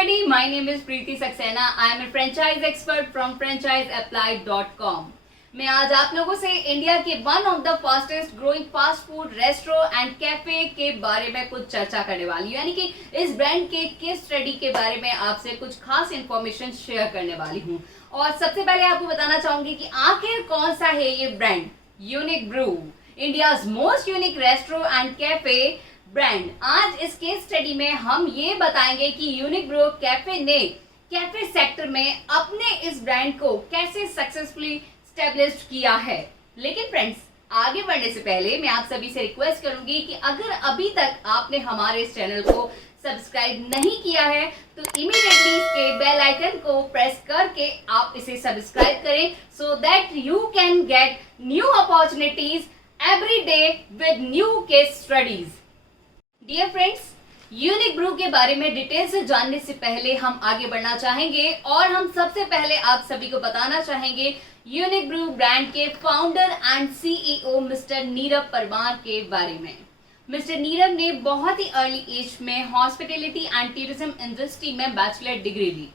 everybody, my name is Preeti Saxena. I am a franchise expert from franchiseapplied.com. मैं आज आप लोगों से इंडिया के one of the fastest growing fast food restaurant and cafe के बारे में कुछ चर्चा करने वाली हूँ, यानी कि इस ब्रांड के केस स्टडी के बारे में आपसे कुछ खास इंफॉर्मेशन शेयर करने वाली हूँ। और सबसे पहले आपको बताना चाहूंगी कि आखिर कौन सा है ये brand Unique Brew, India's most unique restaurant and cafe brand. आज इस केस स्टडी में हम ये बताएंगे कि यूनिक ब्रू कैफे ने कैफे सेक्टर में अपने इस ब्रांड को कैसे सक्सेसफुली स्टैब्लिश्ड किया है। लेकिन फ्रेंड्स, आगे बढ़ने से पहले मैं आप सभी से रिक्वेस्ट करूंगी कि अगर अभी तक आपने हमारे इस चैनल को सब्सक्राइब नहीं किया है तो इमीडिएटली इसके बेल आइकन को प्रेस करके आप इसे सब्सक्राइब करें, so that you can get new opportunities every day with new case studies. Dear friends, Unique Brew के बारे में डिटेल से जानने से पहले हम आगे बढ़ना चाहेंगे और हम सबसे पहले आप सभी को बताना चाहेंगे यूनिक ब्रू ब्रांड के founder and CEO mister Nirav Parmar के बारे में। मिस्टर नीरव ने बहुत ही अर्ली एज में हॉस्पिटैलिटी एंड टूरिज्म इंडस्ट्री में बैचलर डिग्री ली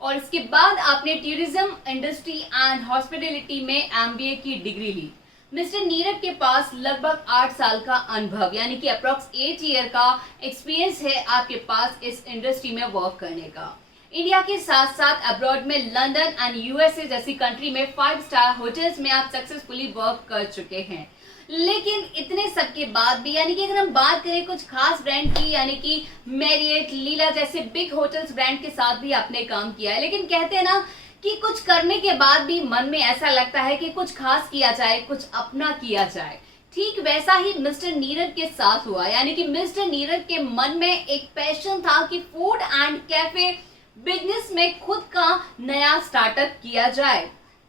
और इसके बाद आपने टूरिज्म इंडस्ट्री एंड हॉस्पिटैलिटी में एमबीए की डिग्री ली। मिस्टर नीरव के पास लगभग 8 साल का अनुभव, यानी कि अप्रॉक्स 8 ईयर का एक्सपीरियंस है आपके पास इस इंडस्ट्री में वर्क करने का। इंडिया के साथ साथ अब्रॉड में लंदन एंड यूएसए जैसी कंट्री में 5 स्टार होटल्स में आप सक्सेसफुली वर्क कर चुके हैं। लेकिन इतने सब के बाद भी, यानी कि अगर हम बात करें कुछ खास ब्रांड की, यानी कि मैरियट, लीला जैसे बिग होटल्स ब्रांड के साथ भी आपने काम किया है, लेकिन कहते हैं ना कि कुछ करने के बाद भी मन में ऐसा लगता है कि कुछ खास किया जाए, कुछ अपना किया जाए। ठीक वैसा ही मिस्टर नीरव के साथ हुआ, यानी कि मिस्टर नीरव के मन में एक पैशन था कि फूड एंड कैफे बिजनेस में खुद का नया स्टार्टअप किया जाए।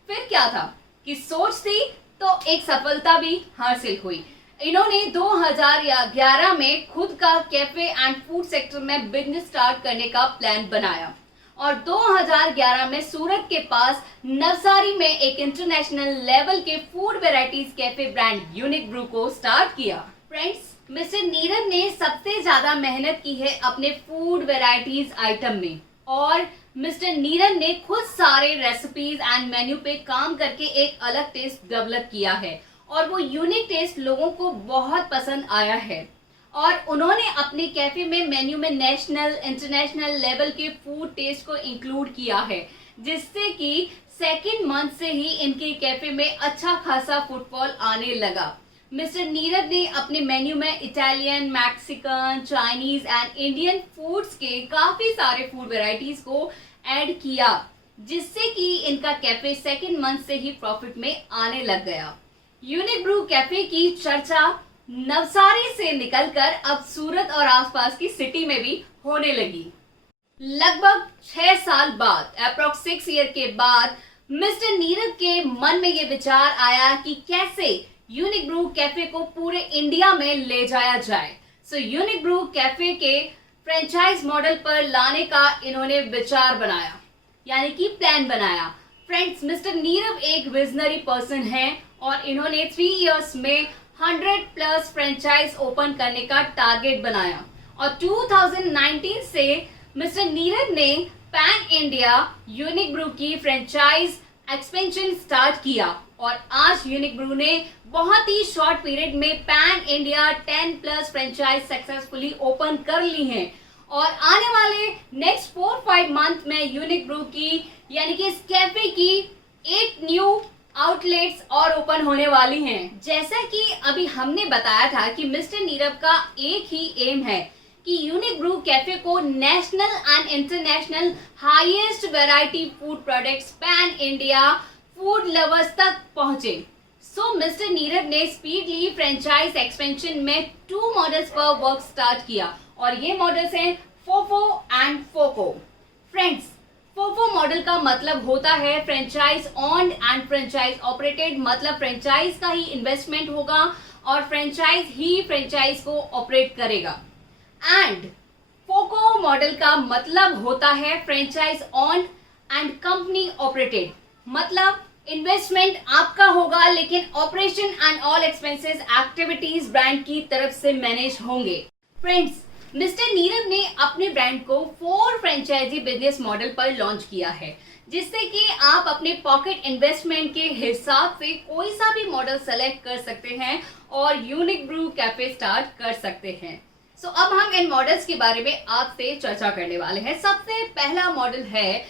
फिर क्या था कि सोच थी तो एक सफलता भी हासिल हुई। इन्होंने 2011 में खुद का कैफे एंड फूड सेक्टर में बिजनेस स्टार्ट करने का प्लान बनाया और 2011 में सूरत के पास नवसारी में एक इंटरनेशनल लेवल के food varieties cafe brand Unique Brew को स्टार्ट किया। फ्रेंड्स, मिस्टर नीरव ने सबसे ज्यादा मेहनत की है अपने फूड वेराइटीज आइटम में और मिस्टर नीरव ने खुद सारे रेसिपीज एंड मेन्यू पे काम करके एक अलग टेस्ट डेवलप किया है और वो यूनिक टेस्ट लोगों को बहुत पसंद आया है। और उन्होंने अपने कैफे में मेन्यू में नेशनल इंटरनेशनल लेवल के फूड टेस्ट को इंक्लूड किया है, जिससे कि सेकेंड मंथ से ही इनके कैफे में अच्छा खासा फुटफॉल आने लगा। मिस्टर नीरव ने अपने मेन्यू में Italian, Mexican, Chinese and Indian foods के काफी सारे फूड वेराइटीज को ऐड किया, जिससे कि इनका कैफे सेकेंड मंथ से ही प्रॉफिट में आने लग गया। यूनिक ब्रू कैफे की चर्चा नवसारी से निकलकर अब सूरत और आसपास की सिटी में भी होने लगी। लगभग 6 साल बाद, अप्रॉक्स 6 ईयर के बाद, मिस्टर नीरव के मन में ये विचार आया कि कैसे यूनिक ब्रू कैफे को पूरे इंडिया में ले जाया जाए। सो यूनिक ब्रू कैफे के फ्रेंचाइज मॉडल पर लाने का इन्होंने विचार बनाया, यानी कि प्लान बनाया। फ्रेंड्स, मिस्टर नीरव एक विजनरी पर्सन है और इन्होंने 3 इयर्स में 100+ फ्रेंचाइज ओपन करने का टारगेट बनाया और 2019 से मिस्टर नीरव ने पैन इंडिया यूनिक ब्रू की फ्रेंचाइज एक्सपेंशन स्टार्ट किया और आज यूनिक ब्रू ने बहुत ही शॉर्ट पीरियड में pan India 10+ franchise successfully open कर ली हैं और आने वाले नेक्स्ट 4-5 मंथ में यूनिक ब्रू की, यानी कि इस कैफे की 8 न्यू आउटलेट्स और ओपन होने वाली हैं। जैसा कि अभी हमने बताया था कि मिस्टर नीरव का एक ही एम है कि यूनिक ब्रू कैफे को national and international highest variety food products pan India food lovers तक पहुंचे। सो मिस्टर नीरव ने स्पीडली फ्रेंचाइज एक्सपेंशन में 2 मॉडल्स पर वर्क स्टार्ट किया और ये मॉडल्स हैं FOFO and FOCO. Friends, FOFO model का मतलब होता है franchise owned and franchise operated, मतलब फ्रेंचाइज का ही इन्वेस्टमेंट होगा और फ्रेंचाइज ही फ्रेंचाइज को ऑपरेट करेगा। एंड फोको मॉडल का मतलब होता है franchise owned and company operated, मतलब इन्वेस्टमेंट आपका होगा लेकिन operation and all expenses activities brand की तरफ से मैनेज होंगे। फ्रेंड्स, मिस्टर नीरव ने अपने ब्रांड को 4 फ्रेंचाइजी बिजनेस मॉडल पर लॉन्च किया है, जिससे कि आप अपने पॉकेट इन्वेस्टमेंट के हिसाब से कोई सा भी मॉडल सेलेक्ट कर सकते हैं और यूनिक ब्रू कैफे स्टार्ट कर सकते हैं। सो अब हम इन मॉडल्स के बारे में आपसे चर्चा करने वाले हैं। सबसे पहला मॉडल है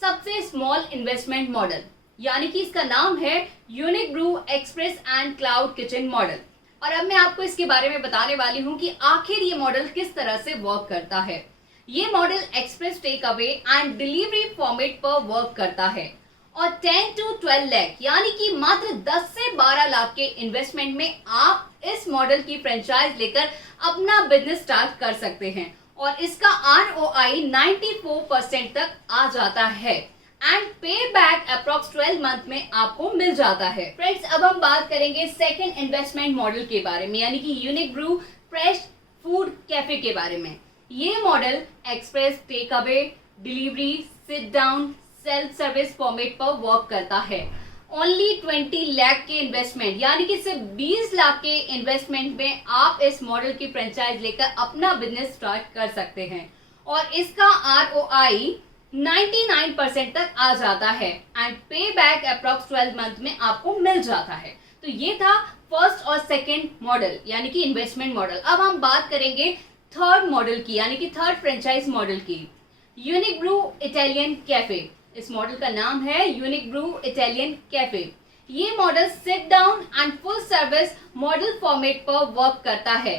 सबसे स्मॉल इन्वेस्टमेंट मॉडल, यानी कि इसका नाम है Unique Brew express and cloud kitchen model. और अब मैं आपको इसके बारे में बताने वाली हूँ कि आखिर ये मॉडल किस तरह से वर्क करता है। ये model express take away and delivery format पर वर्क करता है और 10 to 12 लाख यानी कि मात्र 10 से 12 लाख के इन्वेस्टमेंट में आप इस मॉडल की फ्रेंचाइज लेकर अपना बिजनेस स्टार्ट कर सकते हैं और इसका ROI 94% तक आ जाता है एंड पे बैक अप्रॉक्स 12 मंथ में आपको मिल जाता है। फ्रेंड्स, अब हम बात करेंगे सेकंड इन्वेस्टमेंट मॉडल के बारे में, यानी कि Unique Brew fresh food cafe के बारे में। ये model express take away delivery sit down self service format पर वर्क करता है। ओनली 20 लाख के इन्वेस्टमेंट यानी कि सिर्फ 20 लाख के इन्वेस्टमेंट में आप इस मॉडल की फ्रेंचाइज लेकर अपना बिजनेस स्टार्ट कर सकते हैं और इसका ROI 99% तक आ जाता है एंड पे बैक अप्रॉक्स 12 मंथ में आपको मिल जाता है। तो ये था फर्स्ट और सेकंड मॉडल यानी कि इन्वेस्टमेंट मॉडल। अब हम बात करेंगे थर्ड मॉडल की, यानी कि थर्ड फ्रेंचाइज मॉडल की, यूनिक ब्रू इटालियन कैफे। इस मॉडल का नाम है यूनिक ब्रू इटालियन कैफे। ये model sit down and full service model format पर वर्क करता है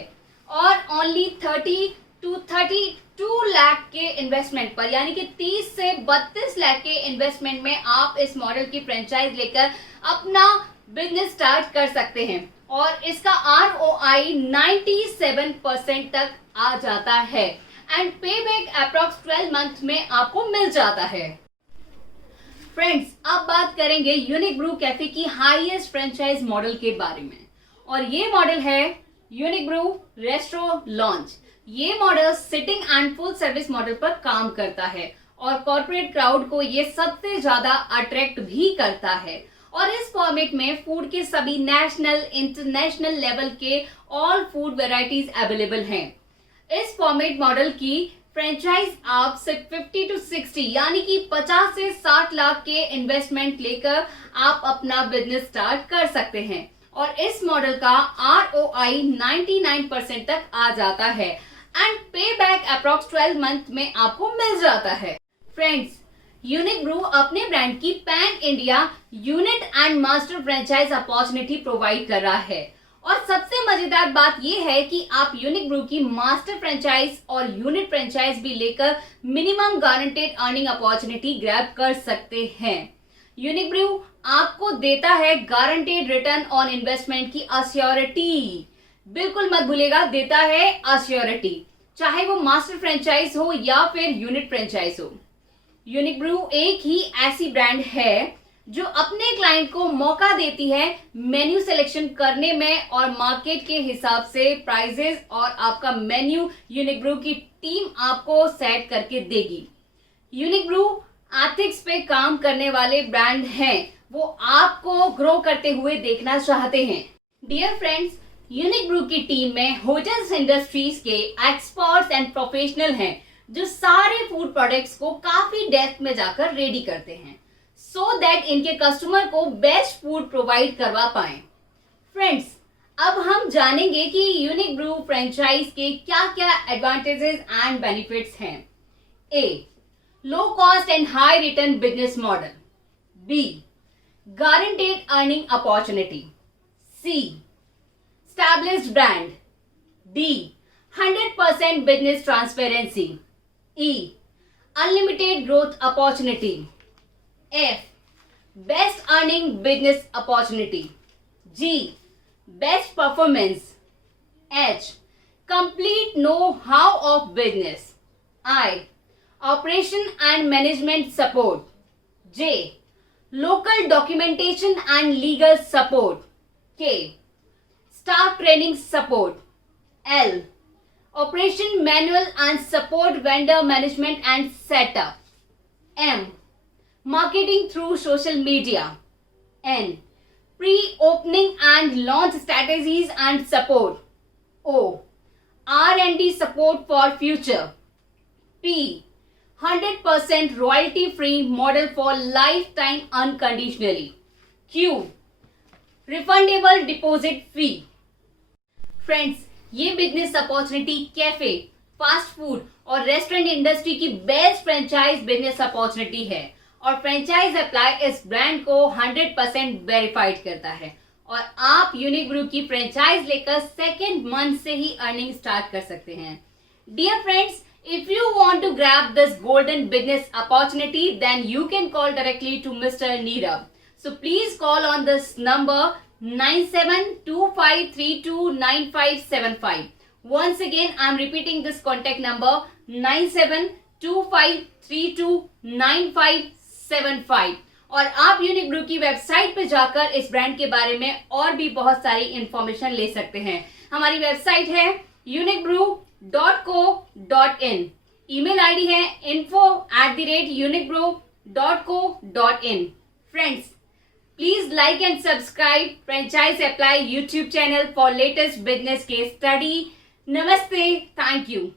और ओनली 30 to 32 लाख के इन्वेस्टमेंट पर यानी कि 30 से 32 लाख के इन्वेस्टमेंट में आप इस मॉडल की फ्रेंचाइज लेकर अपना बिजनेस स्टार्ट कर सकते हैं और इसका ROI 97% तक आ जाता है एंड पे बैक अप्रॉक्स 12 मंथ में आपको मिल जाता है। फ्रेंड्स, अब बात करेंगे यूनिक ब्रू कैफे की हाईएस्ट फ्रेंचाइज मॉडल के बारे में और ये मॉडल है यूनिक ब्रू रेस्ट्रो लॉन्च। ये model sitting and full service model पर काम करता है और कॉर्पोरेट क्राउड को ये सबसे ज्यादा अट्रैक्ट भी करता है और इस फॉर्मेट में फूड के सभी नेशनल इंटरनेशनल लेवल के ऑल फूड वेराइटीज अवेलेबल हैं। इस फॉर्मेट मॉडल की फ्रेंचाइज आप सिर्फ 50 to 60 यानी कि 50 से 60 लाख के इन्वेस्टमेंट लेकर आप अपना बिजनेस स्टार्ट कर सकते हैं और इस मॉडल का ROI 99% तक आ जाता है एंड पे बैक अप्रॉक्स 12 मंथ में आपको मिल जाता है। फ्रेंड्स, यूनिक ब्रू अपने ब्रांड की pan India unit and master franchise opportunity provide कर रहा है और सबसे मजेदार बात यह है कि आप यूनिक ब्रू की मास्टर फ्रेंचाइज और यूनिट फ्रेंचाइज भी लेकर minimum guaranteed earning opportunity grab कर सकते हैं। यूनिक ब्रू आपको देता है गारंटेड रिटर्न ऑन इन्वेस्टमेंट की अश्योरिटी। बिल्कुल मत भूलेगा, देता है अश्योरिटी, चाहे वो मास्टर फ्रेंचाइज हो या फिर यूनिट फ्रेंचाइज हो। यूनिक ब्रू एक ही ऐसी ब्रांड है जो अपने क्लाइंट को मौका देती है मेन्यू सिलेक्शन करने में और मार्केट के हिसाब से प्राइजेस और आपका मेन्यू यूनिक ब्रू की टीम आपको सेट करके देगी। यूनिक ब्रू एथिक्स पे काम करने वाले ब्रांड हैं, वो आपको ग्रो करते हुए देखना चाहते हैं। डियर फ्रेंड्स, यूनिक ब्रू की टीम में होटल्स इंडस्ट्रीज के एक्सपर्ट्स एंड प्रोफेशनल हैं जो सारे फूड प्रोडक्ट्स को काफी डेप्थ में जाकर रेडी करते हैं सो दैट इनके कस्टमर को बेस्ट फूड प्रोवाइड करवा पाए। फ्रेंड्स, अब हम जानेंगे कि यूनिक ब्रू फ्रेंचाइज के क्या क्या एडवांटेजेस एंड बेनिफिट्स हैं। A, low cost and high return business model. B, guaranteed earning opportunity. C, established brand. D, 100% business transparency. E, unlimited growth opportunity. F, best earning business opportunity. G, best performance. H, complete know-how of business. I, operation and management support. J, local documentation and legal support. K, staff training support. L, operation manual and support vendor management and setup. M, marketing through social media. N, pre-opening and launch strategies and support. O, R&D support for future. P. 100% royalty free model for lifetime unconditionally. Q. Refundable deposit fee. Friends, ये business opportunity cafe, fast food और restaurant industry की best franchise business opportunity है और franchise apply इस brand को 100% verified करता है और आप यूनिक ग्रुप की फ्रेंचाइज लेकर सेकेंड मंथ से ही अर्निंग स्टार्ट कर सकते हैं. Dear friends, if you want to grab this golden business opportunity, then you can call directly to Mr. Neeraj. So please call on this number 9725329575. Once again, I am repeating this contact number 9725329575. और आप Unique group की website पे जाकर इस brand के बारे में और भी बहुत सारी इंफॉर्मेशन ले सकते हैं. हमारी वेबसाइट है unicbrew.co.in. ईमेल आईडी है info@unicbrew.co.in. Friends, please like and subscribe Franchise Apply YouTube channel for latest business case study. Namaste. Thank you.